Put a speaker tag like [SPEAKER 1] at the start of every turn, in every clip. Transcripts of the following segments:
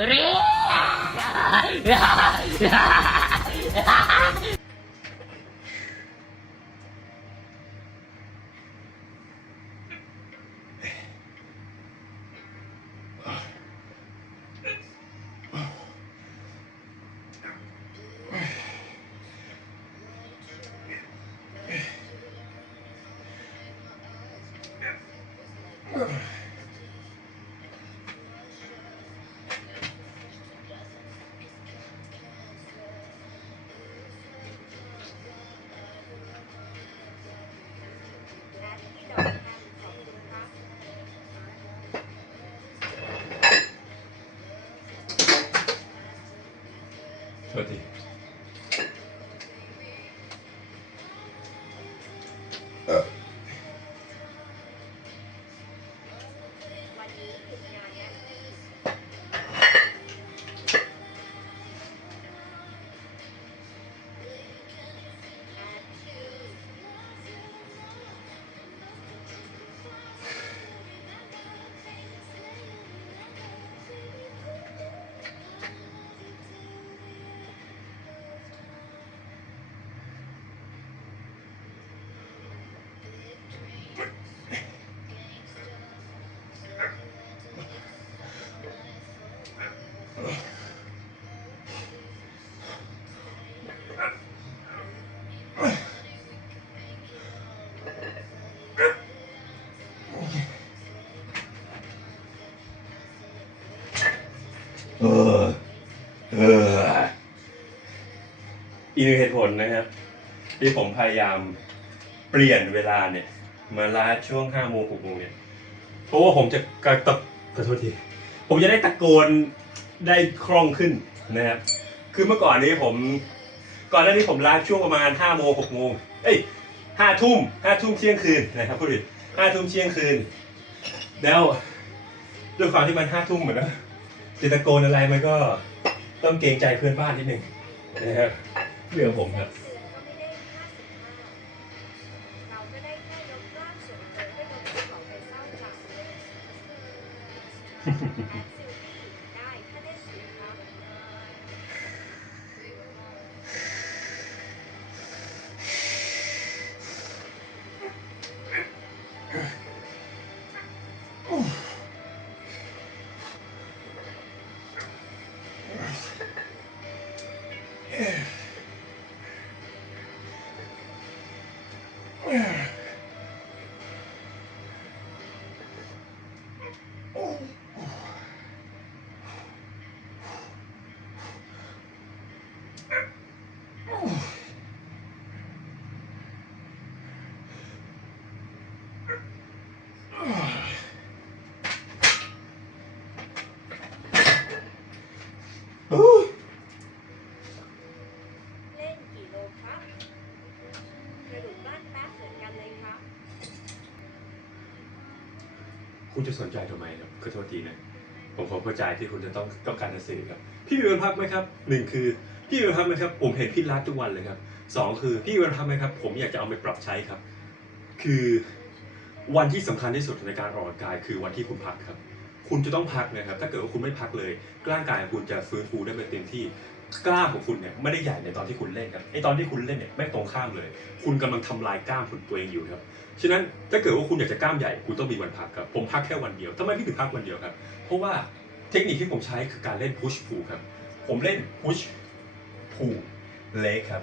[SPEAKER 1] โท เออ เออ อีกหนึ่งเหตุผลนะครับ ที่ผมพยายามเปลี่ยนเวลาเนี่ย มาลาช่วงห้าโมงหกโมงเนี่ย เพราะว่าผมจะกระตะขอโทษที ผมจะได้ตะโกนได้คล่องขึ้นนะครับ คือเมื่อก่อนนี้ผม ก่อนหน้านี้ผมลาช่วงประมาณห้าโมงหกโมงเอ้ยห้าทุ่มห้าทุ่มเที่ยงคืนนะครับพูดผิดห้าทุ่มเที่ยงคืน แล้วด้วยความที่มันห้าทุ่มเหมือนนะ จะตะโกนอะไรมันก็ต้องเกรงใจเพื่อนบ้านนิดหนึ่งนะครับเรื่องผมครับ
[SPEAKER 2] คุ
[SPEAKER 1] ณจะสนใจทำไมครับขอโทษทีนะผมผมเข้าใจที่คุณจะต้องต้องการจะสื่อครับ พี่มีวันพักไหมครับหนึ่งคือพี่มีวันพักไหมครับ ผมเห็นพี่รักทุกวันเลยครับสองคือพี่มีวันพักไหมครับ ผมอยากจะเอาไปปรับใช้ครับ คือวันที่สำคัญที่สุดในการออกกำลังกายคือวันที่คุณพักครับ คุณจะต้องพักนะครับ ถ้าเกิดว่าคุณไม่พักเลยร่างกายของคุณจะฟื้นฟูได้ไม่เต็มที่ กล้ามของคุณเนี่ยไม่ได้ใหญ่ในตอนที่คุณเล่นครับไอตอนที่คุณเล่นเนี่ยไม่ตรงข้ามเลย คุณกำลังทำลายกล้ามคุณตัวเองอยู่ครับฉะนั้นถ้าเกิดว่าคุณอยากจะกล้ามใหญ่คุณต้องมีวันพักครับผมพักแค่วันเดียวทำไมพี่ถึงพักวันเดียวครับ เพราะว่าเทคนิคที่ผมใช้คือการเล่น push pull ครับผมเล่น push pull leg ครับ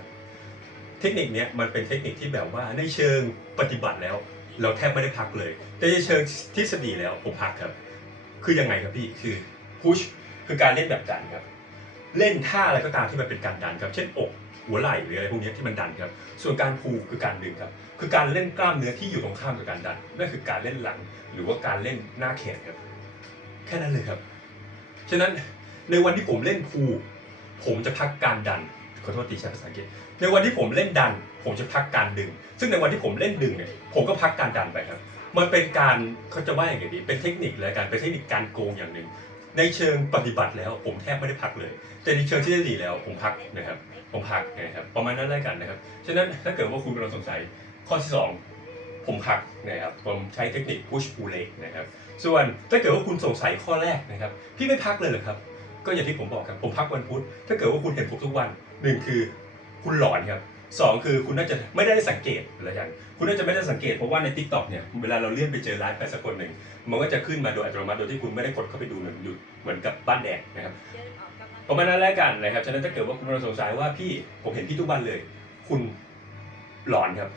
[SPEAKER 1] เทคนิคเนี้ยมันเป็นเทคนิคที่แบบว่าในเชิงปฏิบัติแล้ว เราแทบไม่ได้พักเลย แต่ในเชิงทฤษฎีแล้วผมพักครับ คือยังไงครับพี่คือ push คือการเล่นแบบดันครับ เล่นท่าอะไรก็ตามที่มันเป็นการดันครับ เช่นอกหัวไหล่หรืออะไรพวกนี้ที่มันดันครับ ส่วนการพูคือการดึงครับ คือการเล่นกล้ามเนื้อที่อยู่ตรงข้ามกับการดัน นั่นคือการเล่นหลัง หรือว่าการเล่นหน้าแขนครับ แค่นั้นเลยครับ ฉะนั้นในวันที่ผมเล่นพูผมจะพักการดัน ขอโทษทีใช้ภาษาอังกฤษ ในวันที่ผมเล่นดัน ผมจะพักการดึง ซึ่งในวันที่ผมเล่นดึงเนี่ย ผมก็พักการดันไปครับ มันเป็นการเขาจะว่าอย่างไงดี เป็นเทคนิคและการเป็นเทคนิคการโกงอย่างหนึ่ง ในเชิงปฏิบัติแล้วผมแทบไม่ได้พักเลย แต่ในเชิงทฤษฎีแล้วผมพักนะครับ ผมพักนะครับประมาณนั้นแล้วกันนะครับฉะนั้นถ้าเกิดว่าคุณกำลังสงสัยข้อที่สองผมพักนะครับผมใช้เทคนิค push pull leg นะครับส่วนถ้าเกิดว่าคุณสงสัยข้อแรกนะครับ พี่ไม่พักเลยเหรอครับ ก็อย่างที่ผมบอกครับผมพักวันพุธถ้าเกิดว่าคุณเห็นผมทุกวันหนึ่งคือคุณหลอนครับ สองคือคุณน่าจะไม่ได้สังเกตอะไรอย่างคุณน่าจะไม่ได้สังเกตเพราะว่าใน t ิ k t o k เนี่ยเวลาเราเลื่อนไปเจอไลฟ์ใครสักคนหนึ่งมันก็จะขึ้นมาโดยอัตโนมัติโดยที่คุณไม่ได้กดเข้าไปดูเหมือนอยู่เหมือนกับบ้านแดงนะครับ
[SPEAKER 2] เดินออกกำลัง
[SPEAKER 1] ประมาณนั้นแล้วกันนะครับฉะนั้นถ้าเกิดว่าคุณกำลังสงสัยว่าพี่ผมเห็นพี่ทุกวันเลย คุณหลอนครับ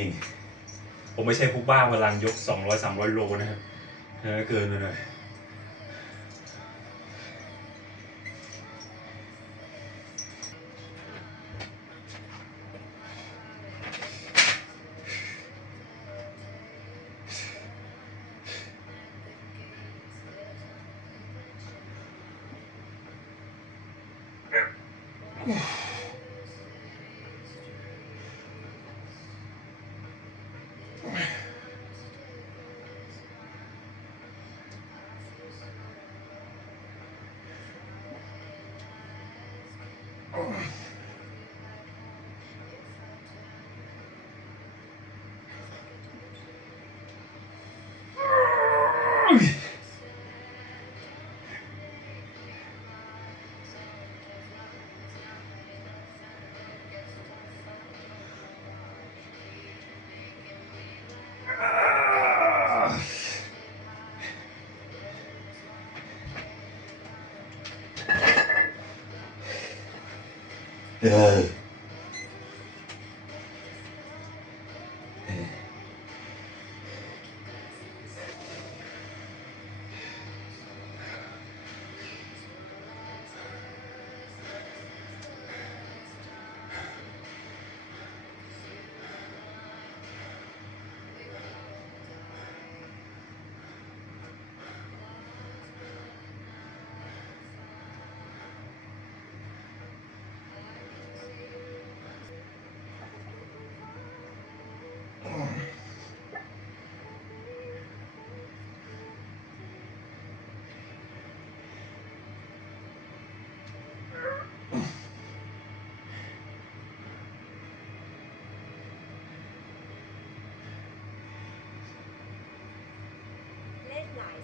[SPEAKER 2] ริง ผมไม่
[SPEAKER 1] ใช่ผู้บ้าพลังยก 200 300 โลนะครับนะเกินไปหน่อย
[SPEAKER 2] Yeah. Yeah.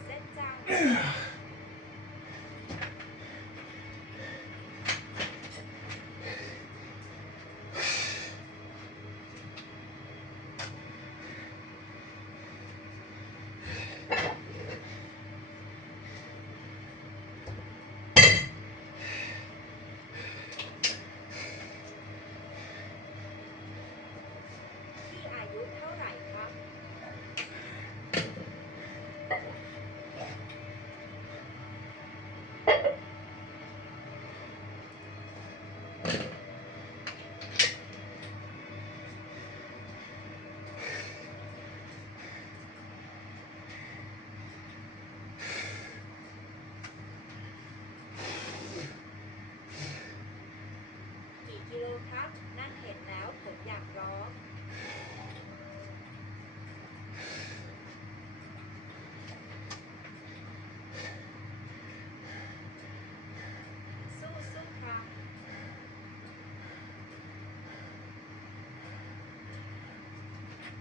[SPEAKER 2] Sit down.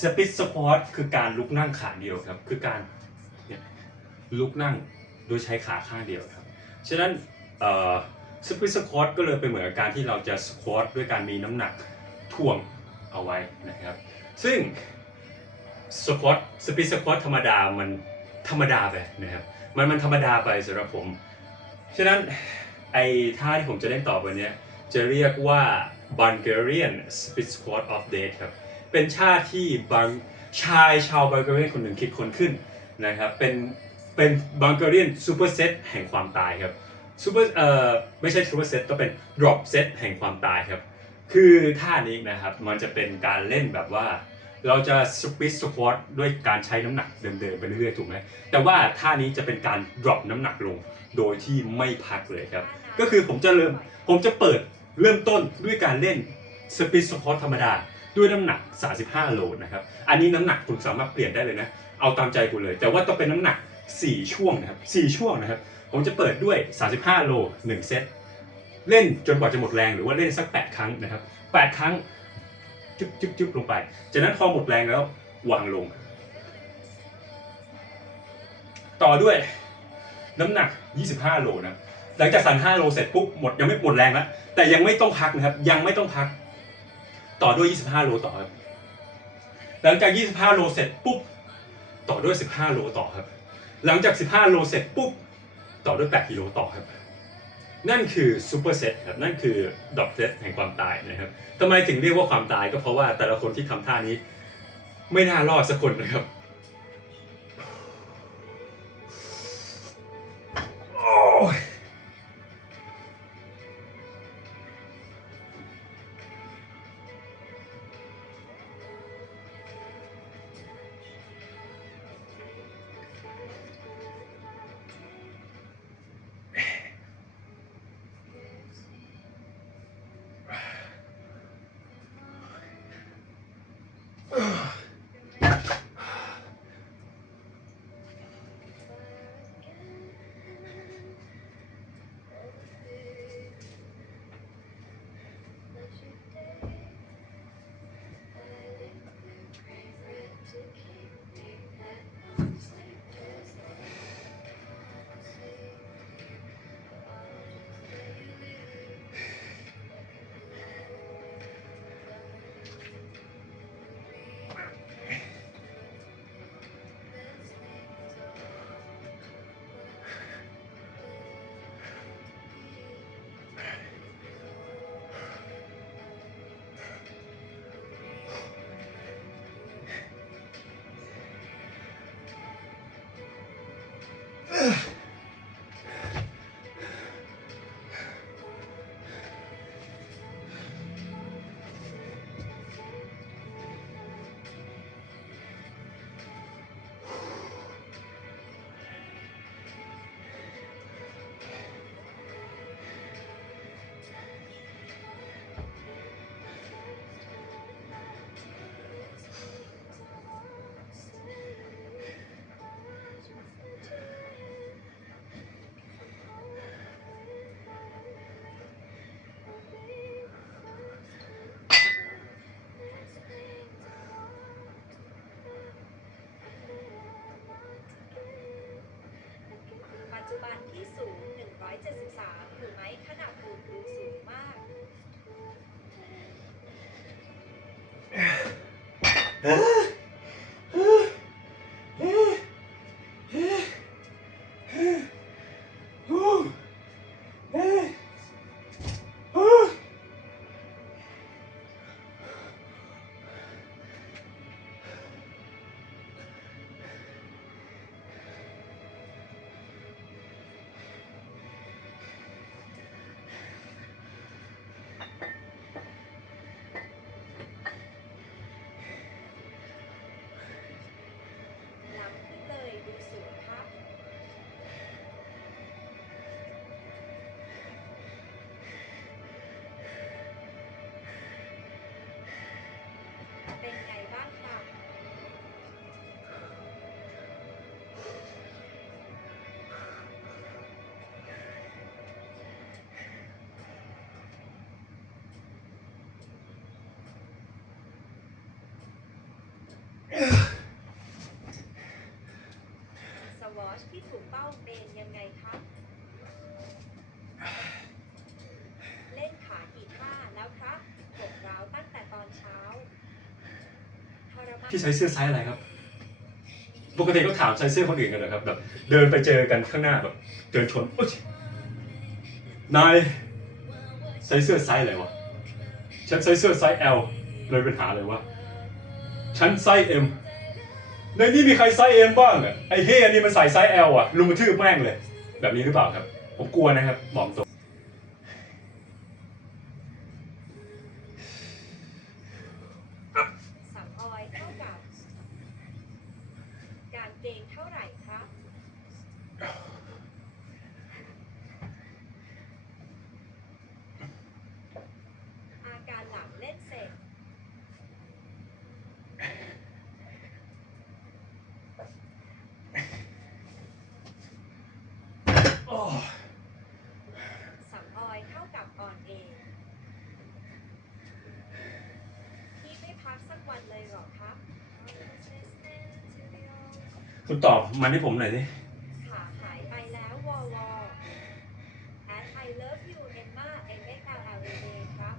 [SPEAKER 2] สปิ
[SPEAKER 1] ทสควอตคือการลุกนั่งขาเดียวครับ คือการลุกนั่งโดยใช้ขาข้างเดียวครับ ฉะนั้นสปิทสควอตก็เลยเป็นเหมือนการที่เราจะสควอตด้วยการมีน้ำหนักถ่วงเอาไว้นะครับ ซึ่งสควอตสปิทสควอตธรรมดามันธรรมดาไปนะครับ มันมันธรรมดาไปสำหรับผม ฉะนั้นไอ้ท่าที่ผมจะเล่นต่อไปเนี้ยจะเรียกว่า Bulgarian Split Squat of Death ครับ เป็นชาติที่บังชายชาวบัลแกเรียนคนหนึ่งคิดค้นขึ้นนะครับเป็นเป็นบัลแกเรียนซูเปอร์เซตแห่งความตายครับซูเปอร์เอ่อไม่ใช่ซูเปอร์เซตก็เป็น drop set แห่งความตายครับ คือท่านี้นะครับมันจะเป็นการเล่นแบบว่า เราจะสปิ t สควอตด้วยการใช้น้ำหนักเดิมๆไปเรื่อยๆถูกไหมแต่ว่าท่านี้จะเป็นการ drop น้ำหนักลงโดยที่ไม่พักเลยครับ ก็คือผมจะเริ่มผมจะเปิดเริ่มต้นด้วยการเล่นสปิ t สควอตธรรมดา ด้วยน้ำหนัก 35 โลนะครับ อันนี้น้ำหนักคุณสามารถเปลี่ยนได้เลยนะ เอาตามใจคุณเลย แต่ว่าต้องเป็นน้ำหนัก 4 ช่วงนะครับ4ช่วงนะครับ ผมจะเปิดด้วย 35 โล 1 เซต เล่นจนกว่าจะหมดแรงหรือว่าเล่นสัก 8 ครั้งนะครับ 8 ครั้งจุ๊บจุ๊บจุ๊บลงไป จากนั้นพอหมดแรงแล้ววางลง ต่อด้วยน้ำหนัก 25 โลนะ หลังจากสั่น5โลเสร็จปุ๊บหมดยังไม่หมดแรงแล้ว แต่ยังไม่ต้องพักนะครับ ยังไม่ต้องพัก ต่อด้วย 25 โลต่อครับหลังจาก 25 โลเสร็จปุ๊บต่อด้วย 15 โลต่อครับ หลังจาก 15 โลเสร็จปุ๊บต่อด้วย 8 กิโลต่อครับ นั่นคือซูเปอร์เซตครับนั่นคือดอกเซตแห่งความตายนะครับทำไมถึงเรียกว่าความตายก็เพราะว่าแต่ละคนที่ทำท่านี้ ไม่น่ารอดสักคนนะครับ
[SPEAKER 2] บันที่สูง 173 หรือไม้ขนาดอื่นดูสูงมากห สวอชที่ถูกเป้าเป็นยังไงครับเล่นขากี่ท่าแล้วครับหกราวตั้งแต่ตอนเช้าทรมาน
[SPEAKER 1] พี่ใช้เสื้อไซส์อะไรครับ ปกติก็ถามไซส์เสื้อคนอื่นกันนะครับแบบเดินไปเจอกันข้างหน้าแบบเดินชนโอ๊ยนายใส่เสื้อไซส์อะไรวะ ฉันใส่เสื้อไซส์ L เลยเป็นหาเลยวะ ฉันไซส์เอ็มในนี้มีใครไซส์เอ็มบ้างอะไอ้เฮียนี่มันใส่ไซส์เอะลุงมาทืบแม่งเลย แบบนี้หรือเปล่าครับ ผมกลัวนะครับบอกตรง
[SPEAKER 2] สัมออยเท่ากับ การเกงเท่าไหร่ครับ อาการหลังเล่นเสร็จ
[SPEAKER 1] โอ้
[SPEAKER 2] สัมออยเท่ากับออนเองพี่ไม่พักสักวันเลยเหรอครับ
[SPEAKER 1] คุณตอบมันให้ผมหน่อยสิ
[SPEAKER 2] ขาหายไปแล้ววอวอ at I love you Emma M X L L A ครับ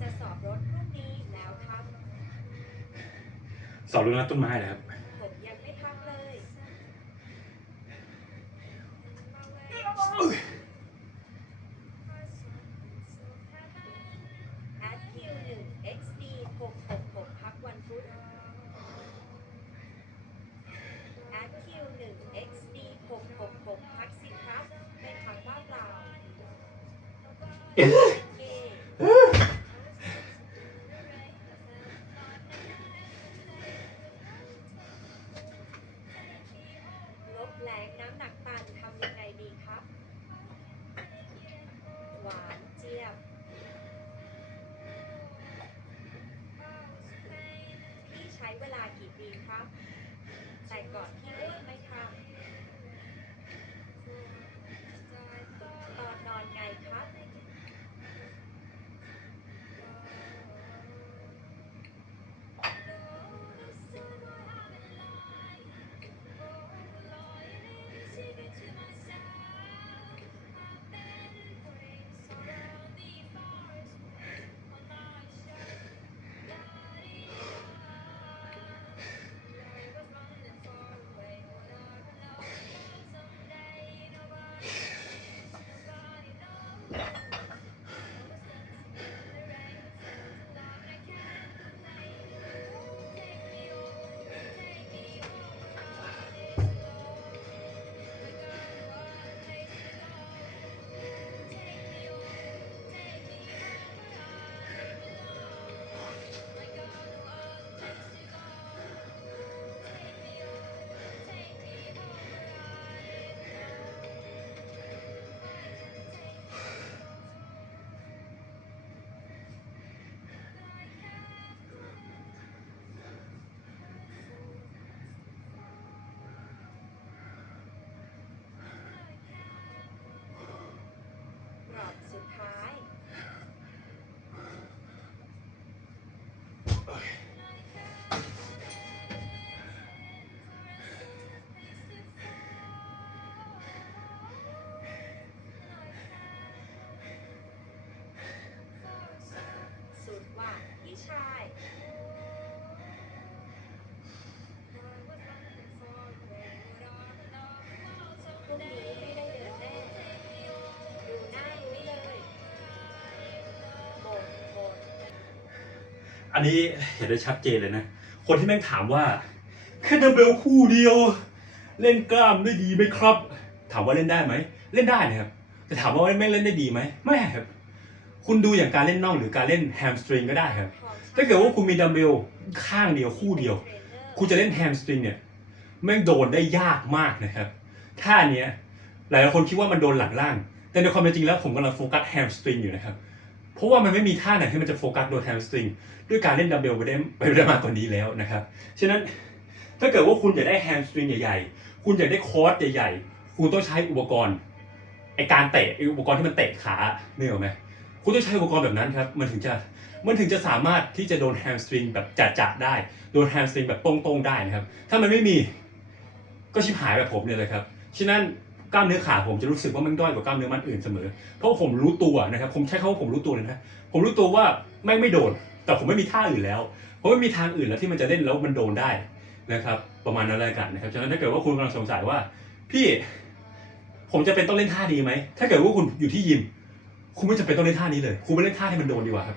[SPEAKER 2] จะสอบรถพรุ่งนี้แล้วครับ
[SPEAKER 1] สอบรู้แล้วต้นไม้นะครับ
[SPEAKER 2] เวลากี่ปีครับแต่ก่อนที่ไม่ อันนี้เห็น
[SPEAKER 1] ได้ชัดเจนเลยนะ คนที่แม่งถามว่า แค่ดัมเบลคู่เดียว เล่นกล้ามได้ดีไหมครับ ถามว่าเล่นได้ไหม เล่นได้นะครับ แต่ถามว่าแม่งเล่นได้ดีไหม ไม่ครับ คุณดูอย่างการเล่นน่องหรือการเล่นแฮมสตริงก็ได้ครับ ถ้าเกิดว่าคุณมีดัมเบลข้างเดียวคู่เดียว คุณจะเล่นแฮมสตริงเนี่ยแม่งโดนได้ยากมากนะครับท่าเนี้ยหลายๆคนคิดว่ามันโดนหลังล่าง แต่ในความเป็นจริงแล้วผมกำลังโฟกัสแฮมสตริงอยู่นะครับ เพราะว่ามันไม่มีท่าไหนที่มันจะโฟกัสโดนแฮมสตริงด้วยการเล่นดัมเบลไปได้ไปได้มากกว่านี้แล้วนะครับ ฉะนั้นถ้าเกิดว่าคุณอยากได้แฮมสตริงใหญ่ๆ คุณอยากได้คอร์สใหญ่ๆ คุณต้องใช้อุปกรณ์ไอการเตะอุปกรณ์ที่มันเตะขาเนี่ยหรอไหมคุณต้องใช้อุปกรณ์แบบนั้นครับ มันถึงจะมันถึงจะสามารถที่จะโดนแฮมสตริงแบบจัดๆได้ โดนแฮมสตริงแบบตรงๆได้นะครับ ถ้ามันไม่มีก็ชิบหายแบบผมเนี่ยเลยครับ ฉะนั้น กล้ามเนื้อขาผมจะรู้สึกว่ามันด้อยกว่ากล้ามเนื้อมันอื่นเสมอ เพราะผมรู้ตัวนะครับผมใช้คำว่าผมรู้ตัวเลยนะผมรู้ตัวว่าไม่ไม่โดน แต่ผมไม่มีท่าอื่นแล้วผมไม่มีทางอื่นแล้วที่มันจะเล่นแล้วมันโดนได้นะครับประมาณนั้นเลยกันนะครับฉะนั้นถ้าเกิดว่าคุณกำลังสงสัยว่า พี่ผมจะเป็นต้องเล่นท่านี้ไหมถ้าเกิดว่าคุณอยู่ที่ยิม คุณไม่จำเป็นต้องเล่นท่านี้เลย คุณไปเล่นท่าที่มันโดนดีกว่าครับ